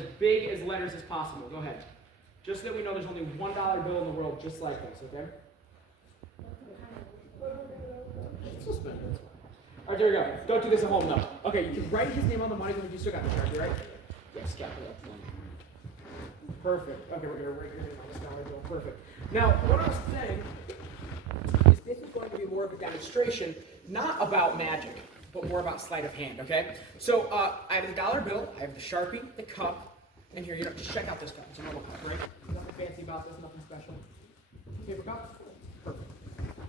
as big as letters as possible. Go ahead. Just so that we know there's only $1 bill in the world just like this, okay? Still spin it. All right, there we go. Don't do this at home, though. Okay, you can write his name on the money, but you still got the Sharpie, right? Yes, got it. Perfect. Okay, we're going to write your name on this dollar bill. Perfect. Now, what I was saying is this is going to be more of a demonstration, not about magic, but more about sleight of hand, okay? So I have the dollar bill, I have the Sharpie, the cup, and here, just check out this cup. It's a normal cup, right? Nothing fancy about this, nothing special. Paper cup? Perfect.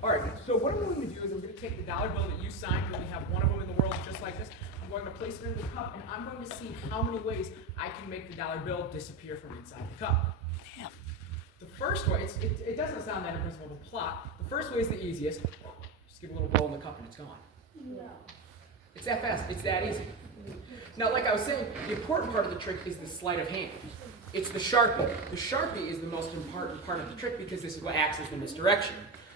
All right, so what I'm going to do is I'm going to take the dollar bill that you signed, we only have one of them in the world just like this. I'm going to place it in the cup, and I'm going to see how many ways I can make the dollar bill disappear from inside the cup. Damn. The first way, it doesn't sound that impressive of a plot. The first way is the easiest. Just give a little roll in the cup and it's gone. No. It's that fast. It's that easy. Now, like I was saying, the important part of the trick is the sleight of hand. It's the Sharpie. The Sharpie is the most important part of the trick because this is what acts as the misdirection.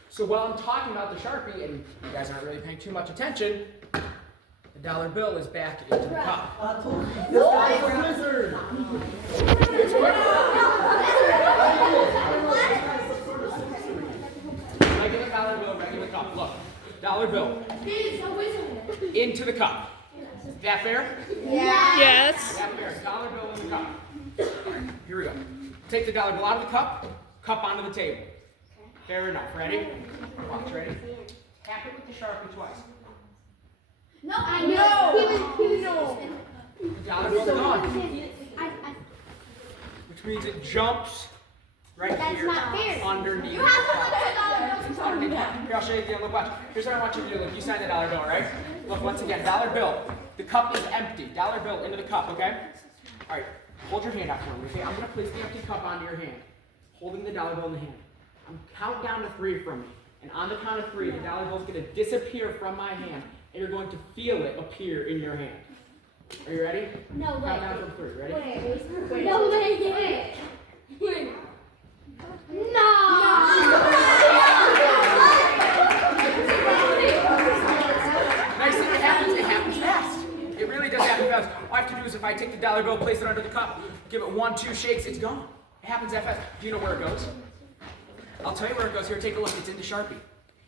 So while I'm talking about the Sharpie, and you guys aren't really paying too much attention, the dollar bill is back into the cup. This guy's a wizard. It's quick. Regular dollar bill, regular cup. Look, dollar bill into the cup. Is that fair? Yeah. Yes. That fair. Dollar bill in the cup. All right, here we go. Take the dollar bill out of the cup onto the table. Fair enough. Ready? Watch. Ready? Tap it with the Sharpie twice. No, I know. The dollar bill's gone. Which means it jumps right here underneath. You have to look at the dollar bill. Here, I'll show you again. Look, watch. Here's what I want you to do. Look, you signed the dollar bill, right? Look, once again, dollar bill. The cup is empty. Dollar bill into the cup, okay? All right. Hold your hand out for me, okay? I'm going to place the empty cup onto your hand, holding the dollar bill in the hand. I'm count down to 3 from me. And on the count of 3, the dollar bill is going to disappear from my hand, and you're going to feel it appear in your hand. Are you ready? No, count down from 3. Ready? Wait. No, wait. No. Nice thing, it happens fast. It really does happen fast. All I have to do is if I take the dollar bill, place it under the cup, give it 1, 2 shakes, it's gone. It happens that fast. Do you know where it goes? I'll tell you where it goes. Here, take a look. It's in the Sharpie.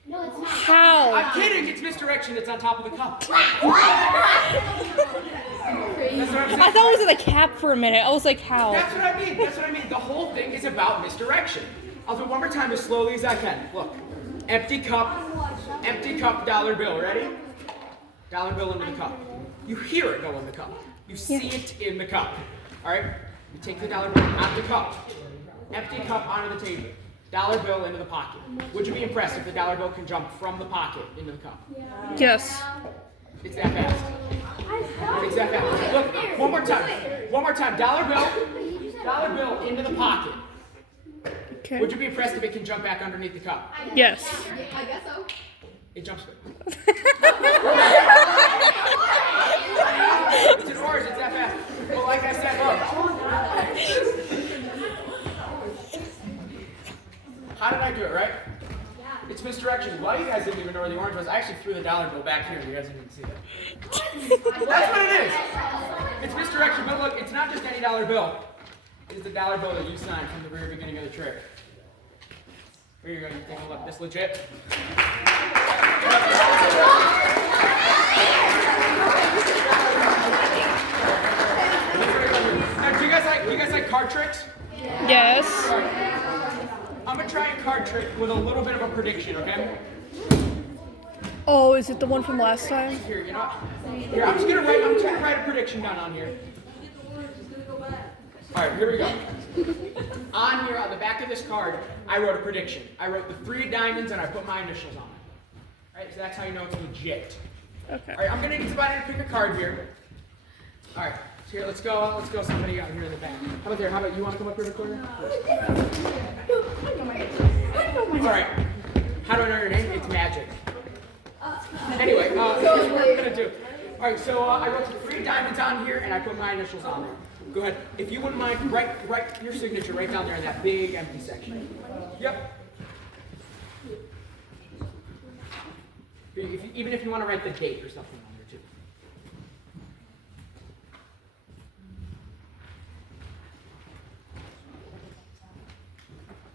No, it's not. How? I'm kidding. It's misdirection. It's on top of the cup. That's what I'm saying. I thought it was in the cap for a minute. I was like, how? That's what I mean. That's what I mean. The whole thing is about misdirection. I'll do it one more time as slowly as I can. Look. Empty cup, dollar bill. Ready? Dollar bill into the cup. You hear it go in the cup. You see it in the cup. All right? You take the dollar bill out of the cup. Empty cup onto the table. Dollar bill into the pocket. Would you be impressed if the dollar bill can jump from the pocket into the cup? Yes. It's that fast. It's that fast. Look, one more time. One more time. Dollar bill into the pocket. Okay. Would you be impressed if it can jump back underneath the cup? Yes. I guess so. It jumps back. It's an orange. It's that fast. Well, like I said, look. How did I do it, right? Yeah. It's misdirection. Well, you guys didn't even know where the orange was. I actually threw the dollar bill back here. You guys didn't see it. That's what it is. It's misdirection. But look, it's not just any dollar bill. It's the dollar bill that you signed from the very beginning of the trick. Here you go. You take a look. This legit. Now, do you guys like card tricks? Yes. I'm gonna try a card trick with a little bit of a prediction, okay? Oh, is it the one from last time? Here, you know. Here, I'm just gonna write a prediction down on here. All right, here we go. On here, on the back of this card, I wrote a prediction. I wrote the 3 diamonds and I put my initials on it. All right, so that's how you know it's legit. Okay. All right, I'm gonna need somebody to pick a card here. All right, so here, let's go. Somebody out here in the back. How about there? How about you want to come up here to the corner? All right. How do I know your name? It's magic. Anyway, here's what we're gonna do. All right, so I wrote the 3 diamonds on here and I put my initials on there. Go ahead. If you wouldn't mind, write your signature right down there in that big empty section. Yep. Even if you want to write the date or something on there too.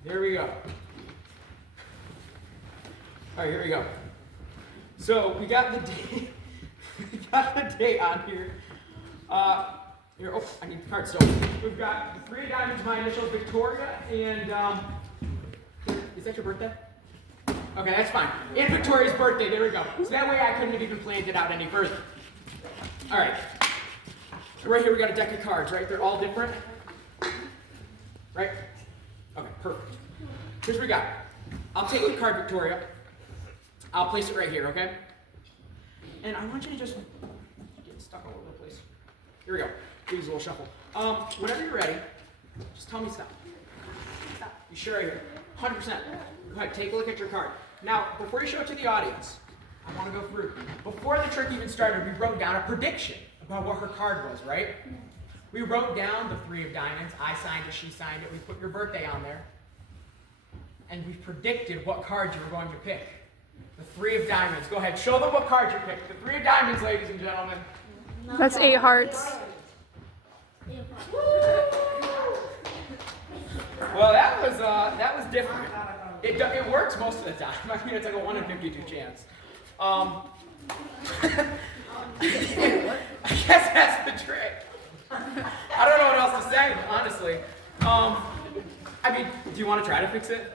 There we go. All right, here we go. So we got the date. We got the date on here. Here. Oh, I need the card still. We've got 3 diamonds. My initials, Victoria, and is that your birthday? Okay, that's fine. And Victoria's birthday. There we go. So that way I couldn't have even planned it out any further. All right. So right here we got a deck of cards. Right, they're all different. Right. Okay, perfect. Here's what we got. I'll take the card, Victoria. I'll place it right here, okay? And I want you to just get stuck all over the place. Here we go. Please, a little shuffle. Whenever you're ready, just tell me stop. Stop. You sure right here? 100%. Go ahead, take a look at your card. Now, before you show it to the audience, I want to go through. Before the trick even started, we wrote down a prediction about what her card was, right? We wrote down the 3 of diamonds. I signed it, she signed it. We put your birthday on there. And we predicted what card you were going to pick. The 3 of diamonds. Go ahead, show them what card you picked. The 3 of diamonds, ladies and gentlemen. That's 8 hearts. Well, that was different. It works most of the time. I mean, it's like a 1 in 52 chance. I guess that's the trick. I don't know what else to say, honestly. I mean, do you want to try to fix it?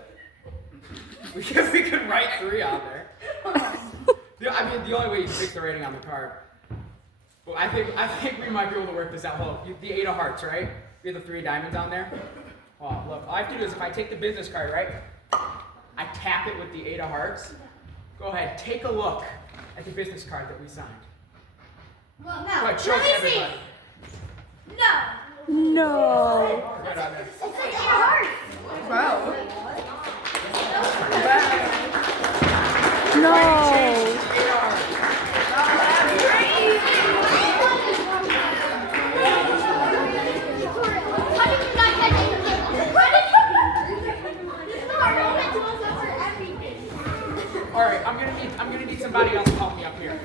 We could write 3 on there. I mean, the only way you can fix the rating on the card. Well, I think we might be able to work this out. Well, the 8 of hearts, right? We have the 3 of diamonds on there. Well, look, all I have to do is if I take the business card, right? I tap it with the 8 of hearts. Go ahead, take a look at the business card that we signed. Well, Go ahead, show it to everybody. No. No. Right on there. It's like 8 hearts. Wow. No. All right, I'm gonna need somebody else to help me up here.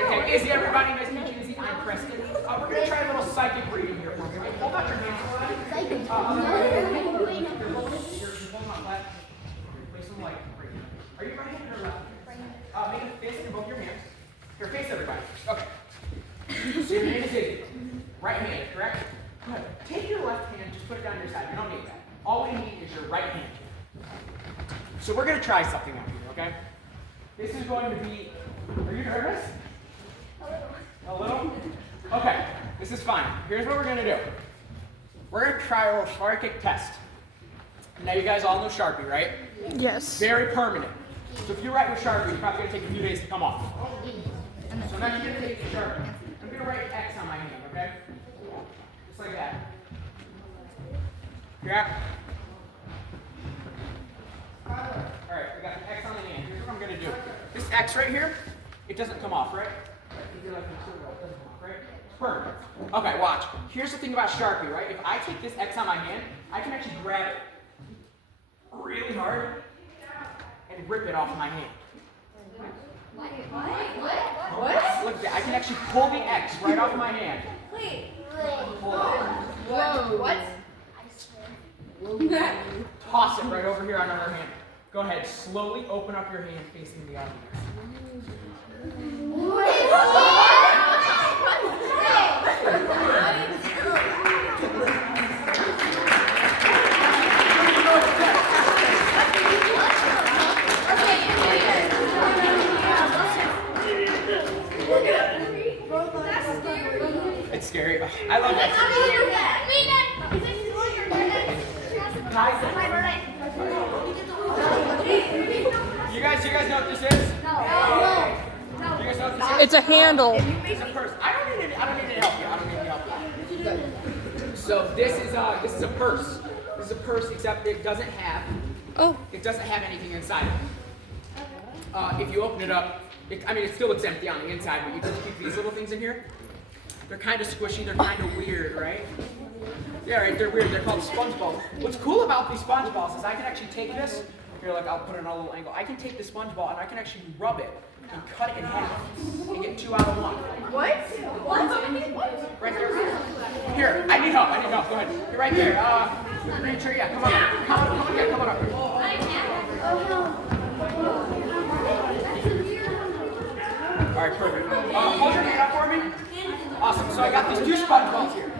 Okay, Izzy, everybody, nice to meet you, Izzy. I'm Preston. We're gonna try a little psychic reading here for you. Hold out your hands. You're holding on left. Place them like right here. Are you right-handed or left? Make a fist in both your hands. Here, face everybody. Okay. So your name is Izzy. Right-handed, correct? Good. Take your left hand, just put it down your side. You don't need that. All we need is your right hand. So we're going to try something out here, okay? This is going to be, are you nervous? A little. Okay, this is fine. Here's what we're going to do. We're going to try a little psychic test. Now you guys all know Sharpie, right? Yes. Very permanent. So if you write with Sharpie, it's probably going to take a few days to come off. So now you're going to take the Sharpie. I'm going to write X on my hand, okay? Just like that. Yeah? Alright, we got the X on the hand. Here's what I'm going to do. This X right here, it doesn't come off, right? It doesn't come off, right? It's perfect. Okay, watch. Here's the thing about Sharpie, right? If I take this X on my hand, I can actually grab it really hard and rip it off my hand. What? Look at that. I can actually pull the X right off my hand. Wait. Pull it. Whoa. What? Toss it right over here on our hand. Go ahead, slowly open up your hand facing the audience. It's scary. I love that. You guys know what this is? No. You guys know what this is? It's a handle. It's a purse. I don't need to help you. So this is a purse. This is a purse, except it doesn't have anything inside it. If you open it up, it still looks empty on the inside, but you just keep these little things in here. They're kind of squishy. They're kind of weird, right? Yeah, right. They're weird. They're called sponge balls. What's cool about these sponge balls is I can actually take this, Here, look, I'll put it on a little angle. I can take the sponge ball and I can actually rub it and cut it in half and get 2 out of 1. What? Right there. Here, I need help. Go ahead. You're right there. Green tree, yeah, come on up. Come on up. All right, perfect. Hold your hand up for me. Awesome. So I got these 2 sponge balls here.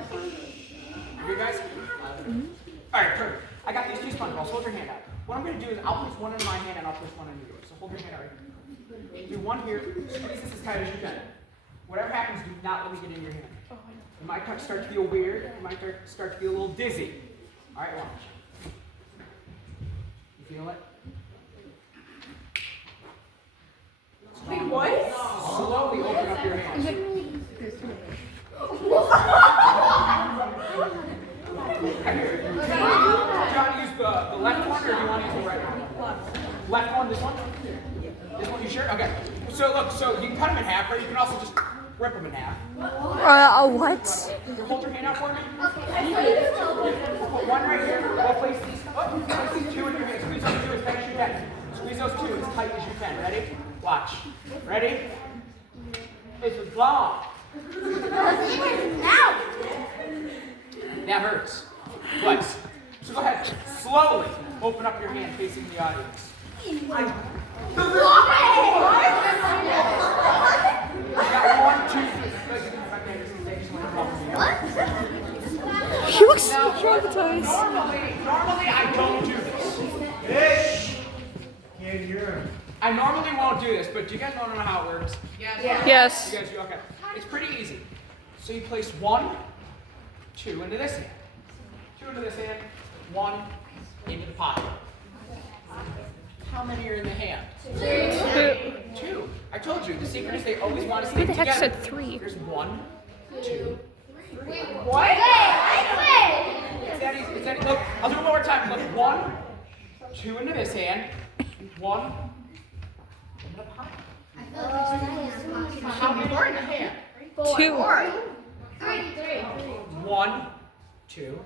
You guys? All right, perfect. I got these 2 sponge balls. Hold your hand out. What I'm going to do is I'll push one in my hand and I'll push one in yours. So hold your hand out right here. Do one here. Squeeze this as tight as you can. Whatever happens, do not let me get in your hand. You might start to feel weird. You might start to feel a little dizzy. All right, watch. You feel it? Wait, what? Slowly open up your hand. Do you want to use the left one or do you want to use the right one? Left one, this one? This one, you sure? Okay. So look, so you can cut them in half, right? You can also just rip them in half. What? Here, hold your hand out for me. Put one right here. We'll place these 2 in your hand. Squeeze those 2 as tight as you can. Squeeze those 2 as tight as you can. Ready? Watch. Ready? It's long. That hurts. Twice. So go ahead. Slowly open up your hand facing the audience. You got 1, 2, 3. He looks so traumatized. Normally I don't do this. Can't hear him. I normally won't do this, but do you guys want to know how it works? Yes. You guys do? Okay. It's pretty easy. So you place 1, 2 into this hand. 2 into this hand. 1 into the pot. How many are in the hand? 2. I told you, the secret is they always want to stay Who the together. heck said 3? Here's 1, 2, 3. What? It's that easy. It's that easy. Look, I'll do it one more time. Look, 1, 2 into this hand. 1 into the pot. How many are in the hand? 2. 1, 2.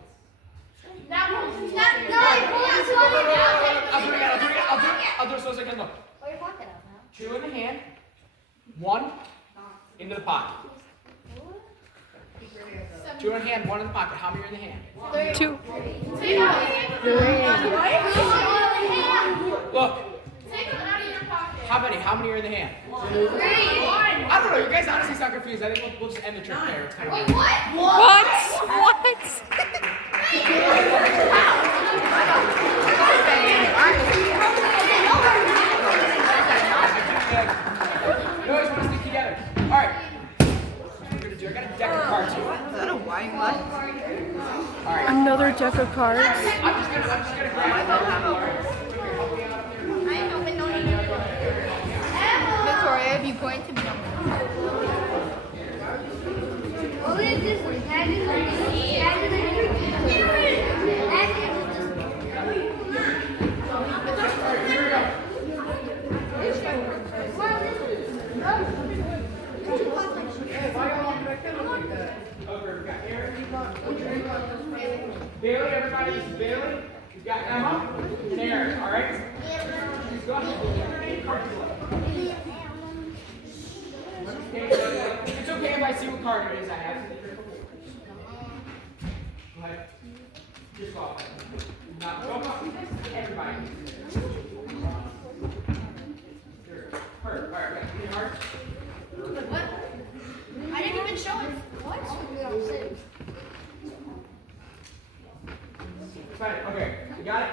I'll do it so as I can look. 2 in the hand, 1 into the pocket. 2 in the hand, 1 in the pocket. How many are in the hand? 2. Look. How many are in the hand? 3. I don't know. You guys honestly sound confused. I think we'll just end the trick there. It's kind of weird. What? You always want to stick together. All right. What we're gonna do? I got a deck of cards here. Is that a wine glass? All right. Another deck of cards. I'm just gonna grab it. Victoria, if you point to me. Bailey, everybody, this is Bailey. We've got Emma and Aaron, all right? Go ahead. It's okay if I see what card it is I have. Go ahead. Just go off. Now, go up. Everybody. Her. All right, give me hearts. What? I didn't even show it. What? Okay, you got it?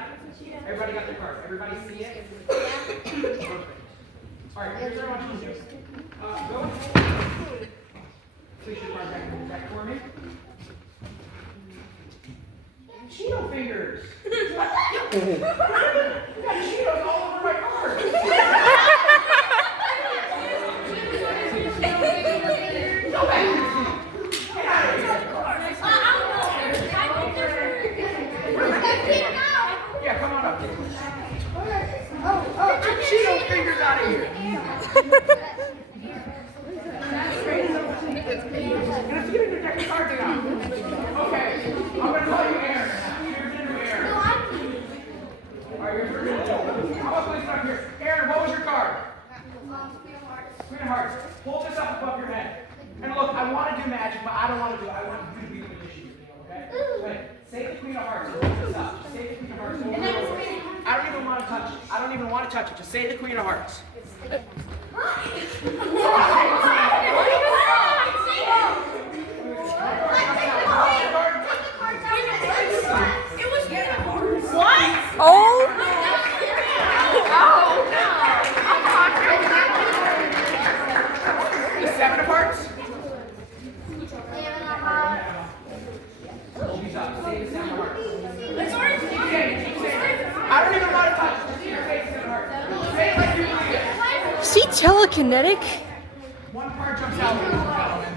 Everybody got their card. Everybody see it? Perfect. All right, here's what I want you to do. Go. Place your card back for me. Cheeto fingers. You got Cheetos all over my card. Go back. Get out of here. Yeah, come on up. Get your Cheeto fingers out of here. Okay, I'm gonna call you Aaron. Here's your new Aaron. All right, here's your new want to do, I want you to be the magician, okay? Wait, say the Queen of Hearts. Stop. Just say the Queen of Hearts. I don't even want to touch it. I don't even want to touch it. Just say the Queen of Hearts. Oh! The Seven of Hearts. Say the Seven of Hearts. I don't even want to touch it. Just say the Seven of Hearts. Say it like you believe it. Is he telekinetic? One card jumps out, ladies and gentlemen.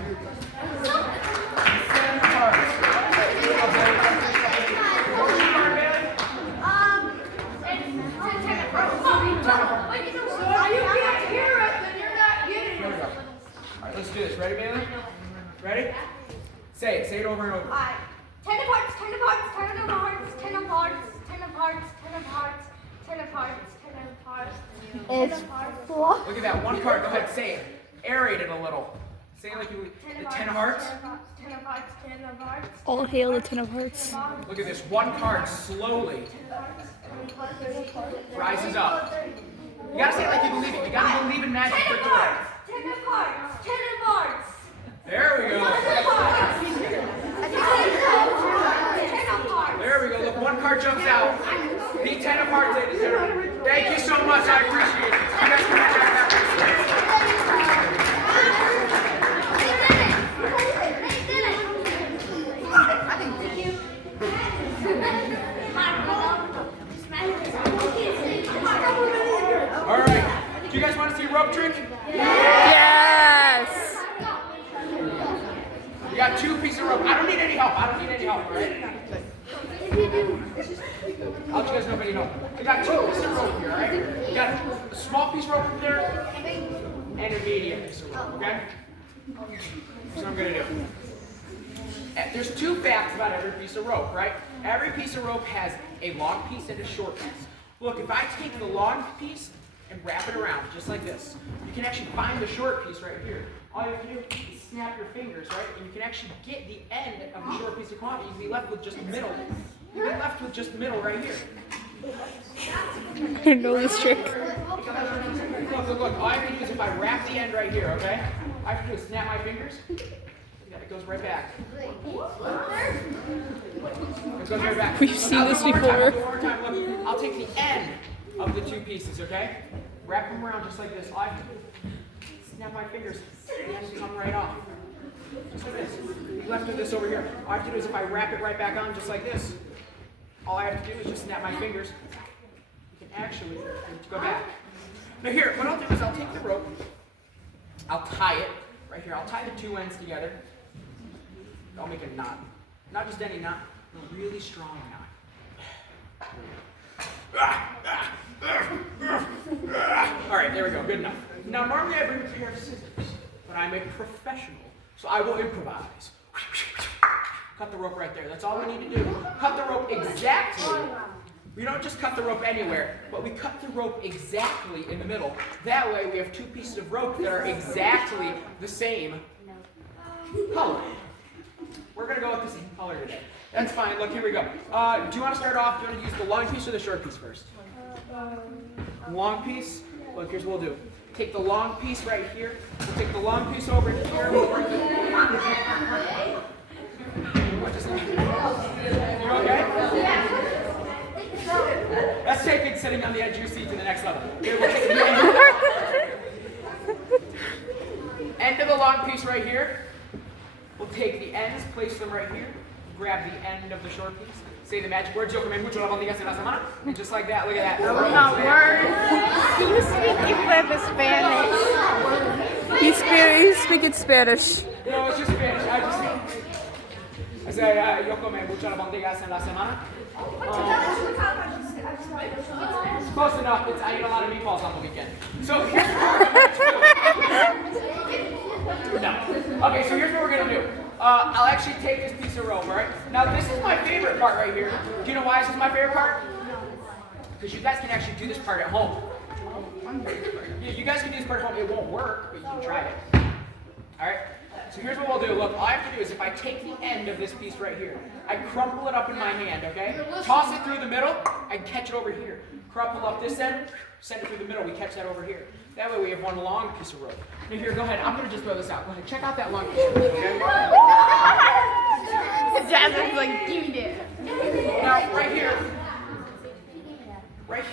Seven of Hearts. What's your card, Bailey? Alright, let's do this. Ready, Bailey? Ready? Say it. Say it over and over. 10 of hearts, 10 of hearts, 10 of hearts, 10 of hearts, 10 of hearts, 10 of hearts, 10 of hearts, 10 of hearts, 10 of hearts. Look at that. One card. Go ahead. Say it. Aerate it a little. Say it like you. The 10 of hearts. 10 of hearts, 10 of hearts. All hail the Ten of Hearts. Look at this. One card slowly rises up. You gotta say it like you believe it. You gotta believe in magic for it to work. 10 of hearts, 10 of hearts. There we go. 10 of hearts. There we go. Look, one card jumps out. The 10 of hearts, ladies and gentlemen. Thank you so much. I appreciate it. You guys can check that All right. Do you guys want to see a rope trick? Yes! We got 2 pieces of rope. I don't need any help. All right? I'll let you guys know if I need help. We got 2 pieces of rope here, all right? We got a small piece of rope up there and a medium piece of rope, okay? That's what I'm going to do. There's 2 facts about every piece of rope, right? Every piece of rope has a long piece and a short piece. Look, if I take the long piece and wrap it around, just like this, you can actually find the short piece right here. All you have to do is snap your fingers, right? And you can actually get the end of the short piece of cloth. You can be left with just middle. You'll be left with just middle right here. I know this trick. Look. All I have to do is if I wrap the end right here, okay? All I have to do is snap my fingers. It goes right back. It goes right back. We've seen this before. One more time. Look, I'll take the end of the 2 pieces, okay? Wrap them around just like this. All I have to do is snap my fingers. The ends come right off. Just like this. Left of this over here. All I have to do is if I wrap it right back on just like this, all I have to do is just snap my fingers. You can actually go back. Now here, what I'll do is I'll take the rope. I'll tie it right here. I'll tie the 2 ends together. I'll make a knot. Not just any knot, a really strong knot. All right, there we go. Good enough. Now, normally I bring a pair of scissors, but I'm a professional, so I will improvise. Cut the rope right there. That's all we need to do. Cut the rope exactly. We don't just cut the rope anywhere, but we cut the rope exactly in the middle. That way we have 2 pieces of rope that are exactly the same color. We're going to go with the same color today. That's fine. Look, here we go. Do you want to start off? Do you want to use the long piece or the short piece first? Long piece? Look, here's what we'll do. Take the long piece right here. We'll take the long piece over here. We'll bring the... You okay? That's taking sitting on the edge of your seat to the next level. Here, we'll take the end of the long piece right here. We'll take the ends, place them right here, grab the end of the short piece, say the magic words, yo comí mucho la bandigas en la semana, and just like that, look at that. Not words. You speak Spanish. He's speaking Spanish. No, it's just Spanish. I say, yo comí mucho la bandigas en la semana. It's close enough. I eat a lot of meatballs on the weekend. So here's what we're going to do. No. Okay, so here's what we're going to do. I'll actually take this piece of rope, all right? Now, this is my favorite part right here. Do you know why this is my favorite part? Because you guys can actually do this part at home. Yeah, you guys can do this part at home. It won't work, but you can try it. All right? So here's what we'll do. Look, all I have to do is if I take the end of this piece right here, I crumple it up in my hand, okay? Toss it through the middle, I catch it over here. Crumple up this end, send it through the middle, we catch that over here. That way we have one long piece of rope. Now here, go ahead, I'm gonna just throw this out. Go ahead, check out that long piece of rope, okay? Jasmine's like, give me that. Now, right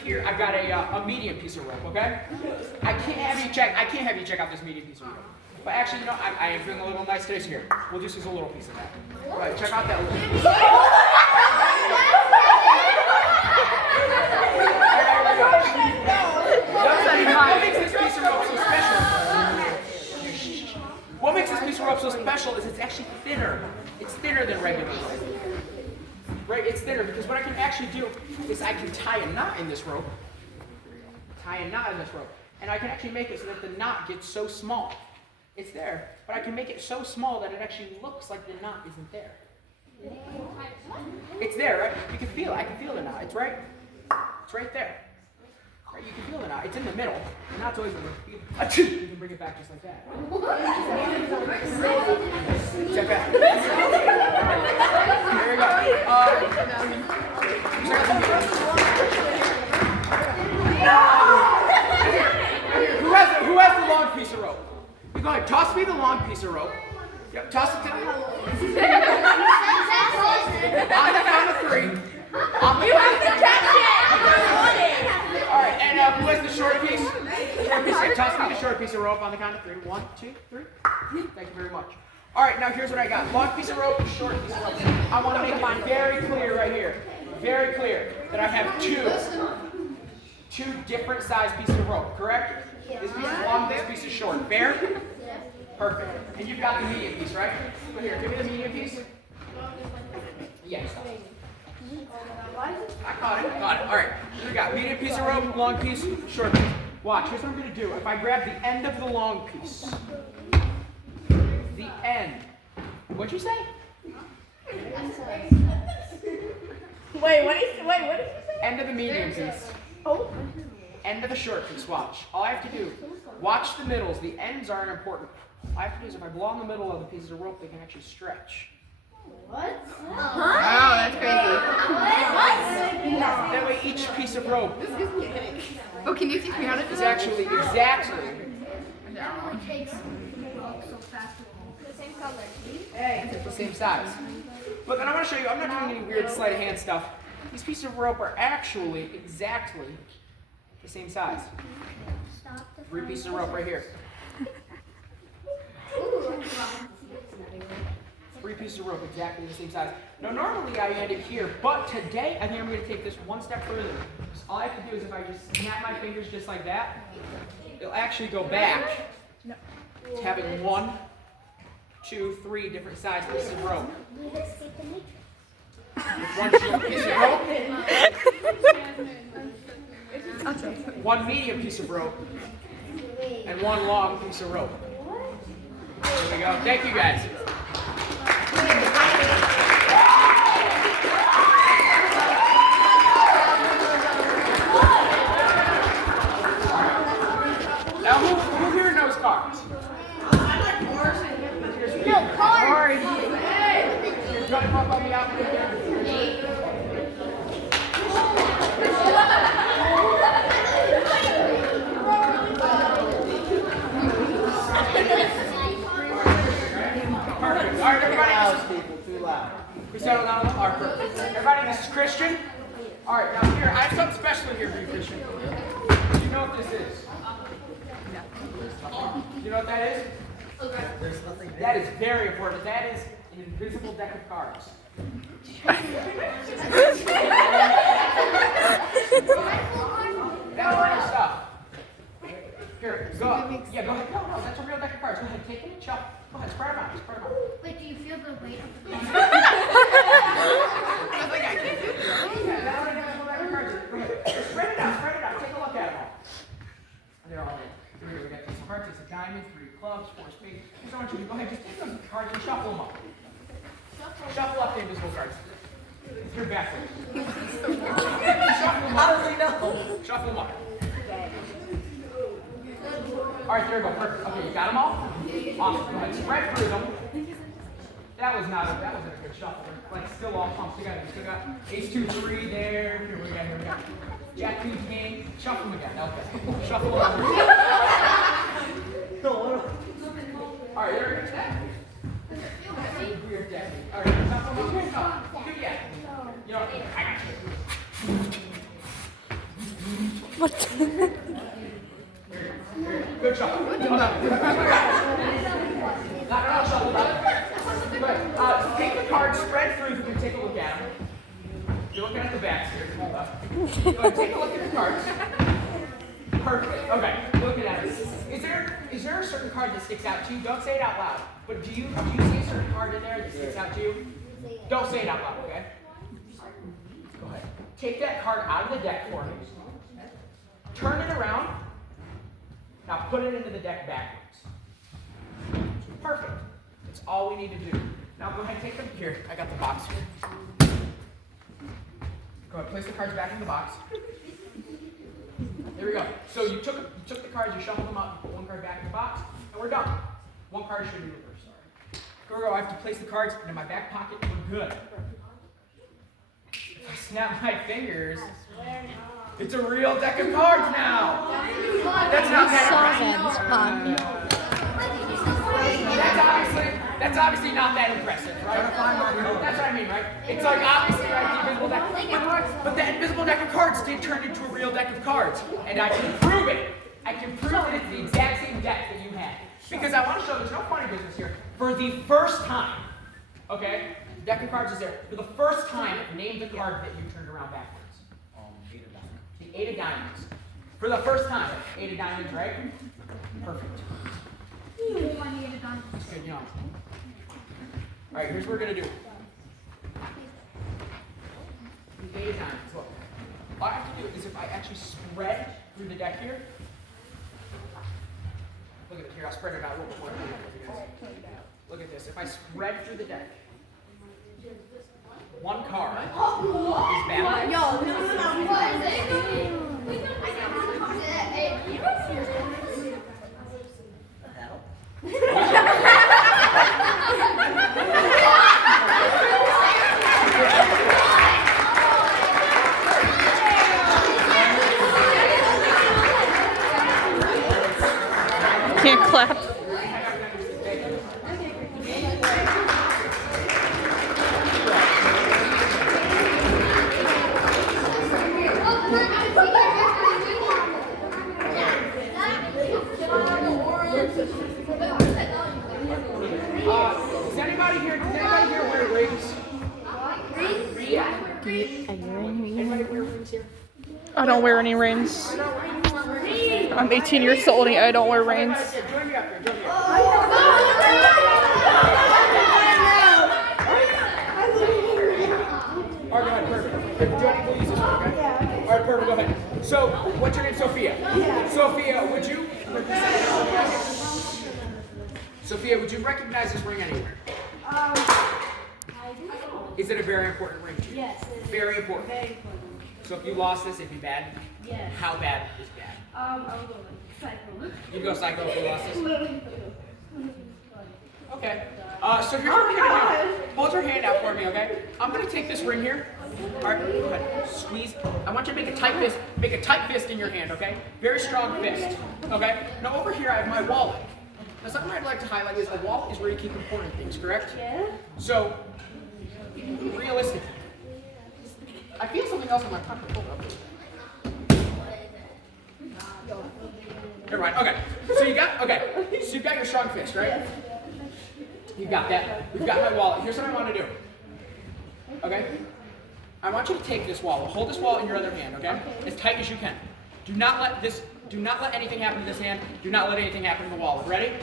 here, I've got a medium piece of rope, okay? I can't have you check out this medium piece of rope. But actually, you know, I am feeling a little nice today, so here, we'll just use a little piece of that. All right, check out that little piece. What makes this piece of rope so special? What makes this piece of rope so special is it's actually thinner. It's thinner than regular rope. Right? It's thinner because what I can actually do is I can tie a knot in this rope. And I can actually make it so that the knot gets so small. It's there, but I can make it so small that it actually looks like the knot isn't there. It's there, right? You can feel it. I can feel the knot. It's right there. Right? You can feel the knot. It's in the middle. The knot's always in the middle. You can bring it back just like that. Step back. There we go. Who has the long piece of rope? You go ahead, toss me the long piece of rope. Yep, toss it to me. On the count of 3. On the count of 3. All right, and who has the short piece? Toss me the short piece of rope on the count of 3. 1, 2, 3. Thank you very much. All right, now here's what I got. Long piece of rope, short piece of rope. I want to make it very clear right here. Very clear that I have two different size pieces of rope, correct? This piece is long, this piece is short. Fair? Perfect. And you've got the medium piece, right? Go here, give me the medium piece. Yes. I caught it. All right. Here we got medium piece of rope, long piece, short piece. Watch. Here's what I'm going to do. If I grab the end of the long piece, the end. What'd you say? Wait, what did you say? End of the medium piece. Oh. End of the short piece. Watch. All I have to do, watch the middles. The ends aren't important. All I have to do is if I blow on the middle of the pieces of rope, they can actually stretch. What? Wow, that's crazy. That way each piece of rope Oh, can you teach me how to do is that? actually exactly It takes so fast. The same color. the same size. Look, and I want to show you, I'm not doing any weird sleight of hand stuff. These pieces of rope are actually exactly the same size. 3 pieces of rope right here. 3 pieces of rope exactly the same size. Now normally I end it here, but today I think I'm going to take this one step further. All I have to do is if I just snap my fingers just like that, it'll actually go back to having 1, 2, 3 different size pieces of rope. With 1 short piece of rope, 1 medium piece of rope, and 1 long piece of rope. There we go. Thank you guys. Now, who here knows Kart? No, Kart. You're trying to pop on me out. Perfect. All right, everybody. Too loud. We settled down on the art. Everybody, this is Christian. All right, now here, I have something special here for you, Christian. Do you know what this is? Do you know what that is? That is very important. That is an invisible deck of cards. That's real stuff. Here, go. Yeah, go ahead. No, that's a real deck of cards. Go ahead, take it and shuffle. Go ahead, spread them out. Spread them out. Wait, do you feel the weight of the I was like, I can't do this. Yeah, that's what I have a deck of cards. Go ahead. Spread it out. Spread it out. Take a look at them all. And they're all there. Here we got some hearts, a diamond, 3 clubs, 4 spades. Here's what I want you to do. Go ahead, just take those cards and shuffle them up. Shuffle up the invisible cards. You're backwards. Shuffle them up. How does he know? Shuffle them up. All right, there we go. Perfect. Okay, you got them all? Awesome. Go ahead. Spread through them. That wasn't a good shuffle. Like still all pumped together. You still got ace, 2, 3 there. Here we go. Jack, 2, king. Shuffle them again. Okay. Shuffle them over. All right, there it is. Weird deck. All right, shuffle them over. Good, yeah. You know what? I got you. What? Good shuffle. Not shuffle. Good. Take the card, spread through. You can take a look at them. You're looking at the backs here. Hold up. Take a look at the cards. Perfect. Okay. Looking at it. Is there a certain card that sticks out to you? Don't say it out loud. But do you see a certain card in there that sticks out to you? Don't say it out loud, okay? Go ahead. Take that card out of the deck for me. Turn it around. Now put it into the deck backwards. Perfect. That's all we need to do. Now go ahead and take them here. I got the box here. Go ahead, place the cards back in the box. There we go. So you took the cards, you shuffled them up, put one card back in the box, and we're done. One card should be reversed. Sorry. Go. I have to place the cards in my back pocket. We're good. If I snap my fingers, it's a real deck of cards now. That's not that. That's obviously not that impressive, right? That's what I mean, right? It's like obviously right, the invisible deck, but that invisible deck of cards did turn into a real deck of cards, and I can prove it. I can prove that it's the exact same deck that you had, because I want to show there's no funny business here. For the first time, okay, the deck of cards is there. For the first time, name the card that you turned around backwards. The 8 of diamonds. For the first time, 8 of diamonds, right? Perfect. That's good, you know. All right, here's what we're going to do. The 8 of diamonds. Look, all I have to do is if I actually spread through the deck here. Look at it here. I'll spread it out a little bit more. Look at this. If I spread through the deck, one card is balanced. Can't clap. Does anybody here wear rings? Anybody wear rings here? I don't wear any rings. I'm 18 years old and I don't wear rings. Join me up here. Join me up here. All right, go ahead. Perfect. Johnny, we'll use this one, okay? All right, perfect. Go ahead. So, what's your name? Sophia. Sophia, would you? Sophia, would you recognize this ring anywhere? Is it a very important ring to you? Yes. Very important. Very important. So if you lost this, it'd be bad? Yes. How bad is bad? I would go like psycho. You'd go psycho if you lost this? Okay. So here's what we're gonna do. Hold your hand out for me, okay? I'm gonna take this ring here. All right, go ahead. Squeeze. I want you to make a tight fist. Make a tight fist in your hand, okay? Very strong fist. Okay. Now over here I have my wallet. Now something I'd like to highlight is a wallet is where you keep important things, correct? Yeah. So realistically, I feel something else in my pocket. Hold up. Never mind. Okay. So you've got your strong fist, right? You got that. We've got my wallet. Here's what I want to do. Okay? I want you to take this wallet. Hold this wallet in your other hand, okay? As tight as you can. Do not let anything happen to this hand. Do not let anything happen to the wallet. Ready?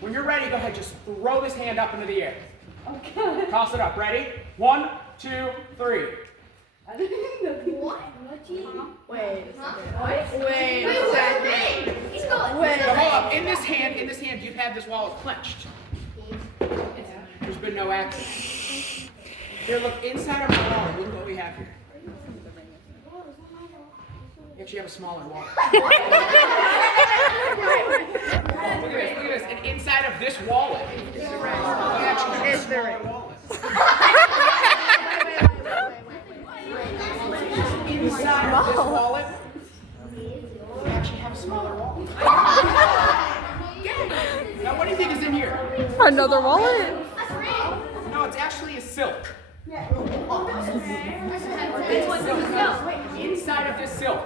When you're ready, go ahead. Just throw this hand up into the air. Okay. Toss it up. Ready? 1, 2, 3. What? Wait. He's going. Now hold up. In this hand, you've had this wallet clenched. There's been no action. Here, look inside of my wallet. Look what we have here. You actually have a smaller wallet. Look at this. And inside of this wallet. Another wallet? No, it's actually a silk. Inside of this silk.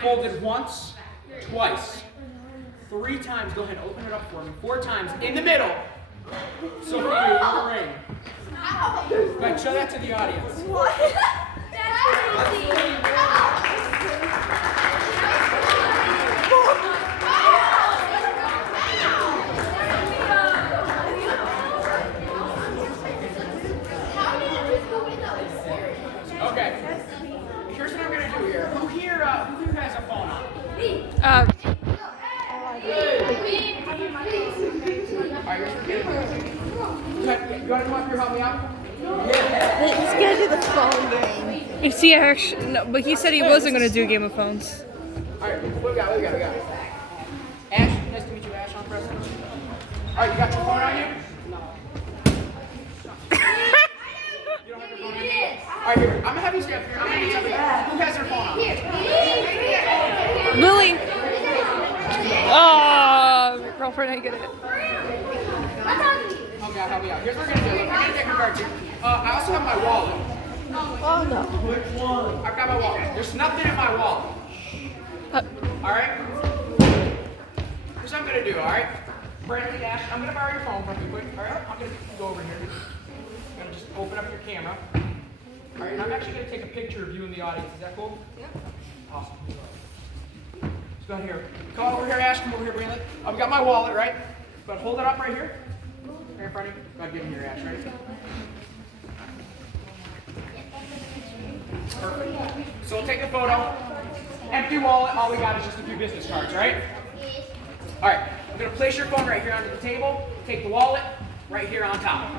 Folded once, twice, 3 times. Go ahead, open it up for me. 4 times in the middle. Sophia, your ring. Go ahead, show that to the audience. Okay. Here's what I'm gonna do here. Who here has a phone on? Uh, Alright, here's what we're gonna do. You wanna come up here, help me out? He's gonna do the phone game. is he actually? No, but he said he wasn't gonna do Game of Phones. Alright, what we got? Ash, nice to meet you, Ash. I'm Preston. Alright, you got your phone on you? You don't have your phone on you? Alright, here. I'm gonna have you stay up here. I'm gonna need somebody. Who has their phone on? Lily. Oh, my girlfriend, I get it. Okay, help me out. Here's what we're gonna do. Look, I'm gonna take your card too. I also have my wallet. Oh no. I've got my wallet. There's nothing in my wallet. Alright? Here's what I'm gonna do, alright? Brantley, Ash, I'm gonna borrow your phone from you quick. Alright? I'm gonna go over here. I'm gonna just open up your camera. Alright, and I'm actually gonna take a picture of you in the audience. Is that cool? Yeah. Awesome. Let's go here. Come over here, Ash. Come over here, Brantley. I've got my wallet, right? But hold it up right here. Right in front of you. Go ahead, give me your Ash, ready? Perfect. So we'll take a photo. Empty wallet. All we got is just a few business cards, right? All right. I'm gonna place your phone right here onto the table. Take the wallet right here on top.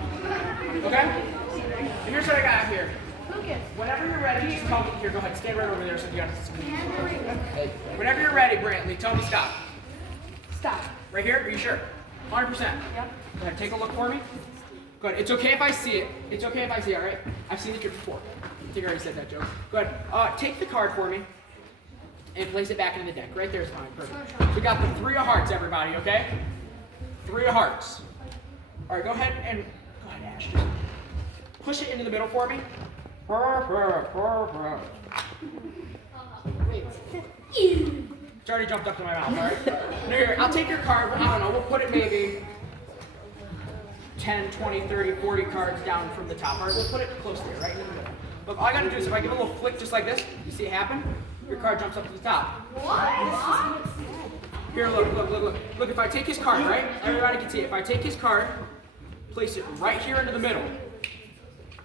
Okay? And here's what I got here. Whenever you're ready, just tell me. Here, go ahead. Stand right over there so you guys can see. Whenever you're ready, Brantley, tell me stop. Stop. Right here? Are you sure? 100%. Yep. Go ahead. Take a look for me. Go ahead. It's okay if I see it. It's okay if I see it, all right? I've seen it here before. I think I already said that joke. Go ahead. Take the card for me and place it back into the deck. Right there is fine. Perfect. We got the 3 of hearts, everybody, okay? 3 of hearts. All right, go ahead, Ash. Just push it into the middle for me. It's already jumped up to my mouth, all right? Now here, I'll take your card. I don't know. We'll put it maybe 10, 20, 30, 40 cards down from the top. All right, we'll put it close there, right in the middle. Look, all I gotta do is if I give a little flick just like this, you see it happen? Your card jumps up to the top. Here, look. Look, if I take his card, right? Everybody can see it. If I take his card, place it right here into the middle,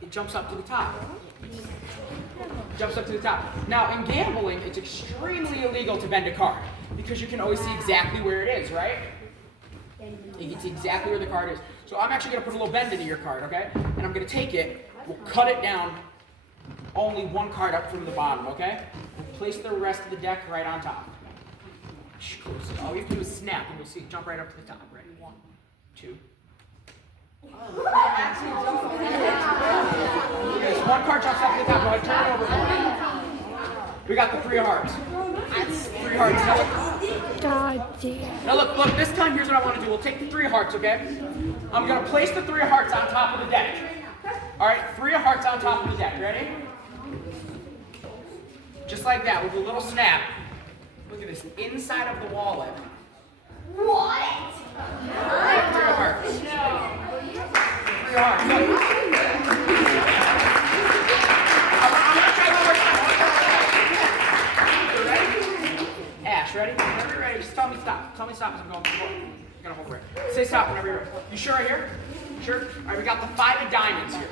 it jumps up to the top. Jumps up to the top. Now, in gambling, it's extremely illegal to bend a card because you can always see exactly where it is, right? You can see exactly where the card is. So I'm actually going to put a little bend into your card, okay? And I'm going to take it, we'll cut it down, only 1 card up from the bottom, okay? And place the rest of the deck right on top. Close it. All you have to do is snap, and you'll see it jump right up to the top. Ready? 1, 2. Yes, 1 card jumps up to the top. Go ahead, turn it over for me. We got the 3 of hearts. 3 hearts. Now look. God damn. Now look, this time here's what I want to do. We'll take the 3 of hearts, okay? I'm going to place the 3 of hearts on top of the deck. All right, 3 of hearts on top of the deck. Ready? Just like that, with a little snap. Look at this, inside of the wallet. What? 3 of hearts. 3 of hearts. Look. I'm gonna try one more time. Ready? Ash, ready? Whenever you're ready, just tell me stop. Tell me stop as I'm going forward. You gotta hold it. Say stop whenever you're ready. You sure right here? Sure? Alright, we got the 5 of diamonds here.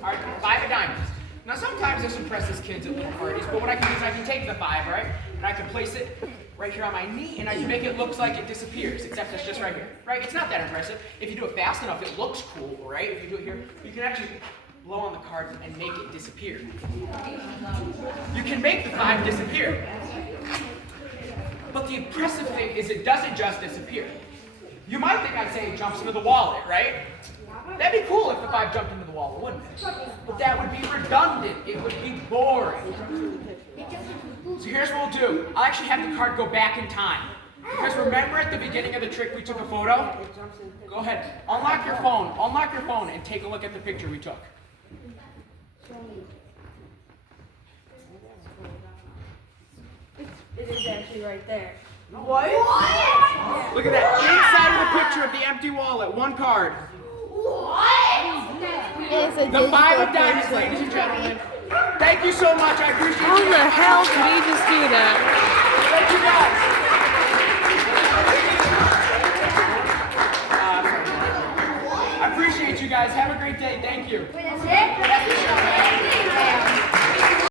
Alright, 5 of diamonds. Now sometimes this impresses kids at little parties, but what I can do is I can take the 5, right? And I can place it right here on my knee, and I can make it look like it disappears, except it's just right here, right? It's not that impressive. If you do it fast enough, it looks cool, right? If you do it here, you can actually blow on the card and make it disappear. You can make the 5 disappear. But the impressive thing is it doesn't just disappear. You might think I'd say it jumps into the wallet, right? That'd be cool if the 5 jumped into the wallet, wouldn't it? But that would be redundant. It would be boring. So here's what we'll do. I'll actually have the card go back in time. Because remember at the beginning of the trick we took a photo? Go ahead. Unlock your phone. Unlock your phone and take a look at the picture we took. It is actually right there. Look at that. Inside of the picture of the empty wallet, one card. It's a The 5 of diamonds, ladies and gentlemen. Thank you so much. I appreciate How you. the hell did he just do that? Thank you guys. I appreciate you guys. Have a great day. Thank you. Wait, that's it?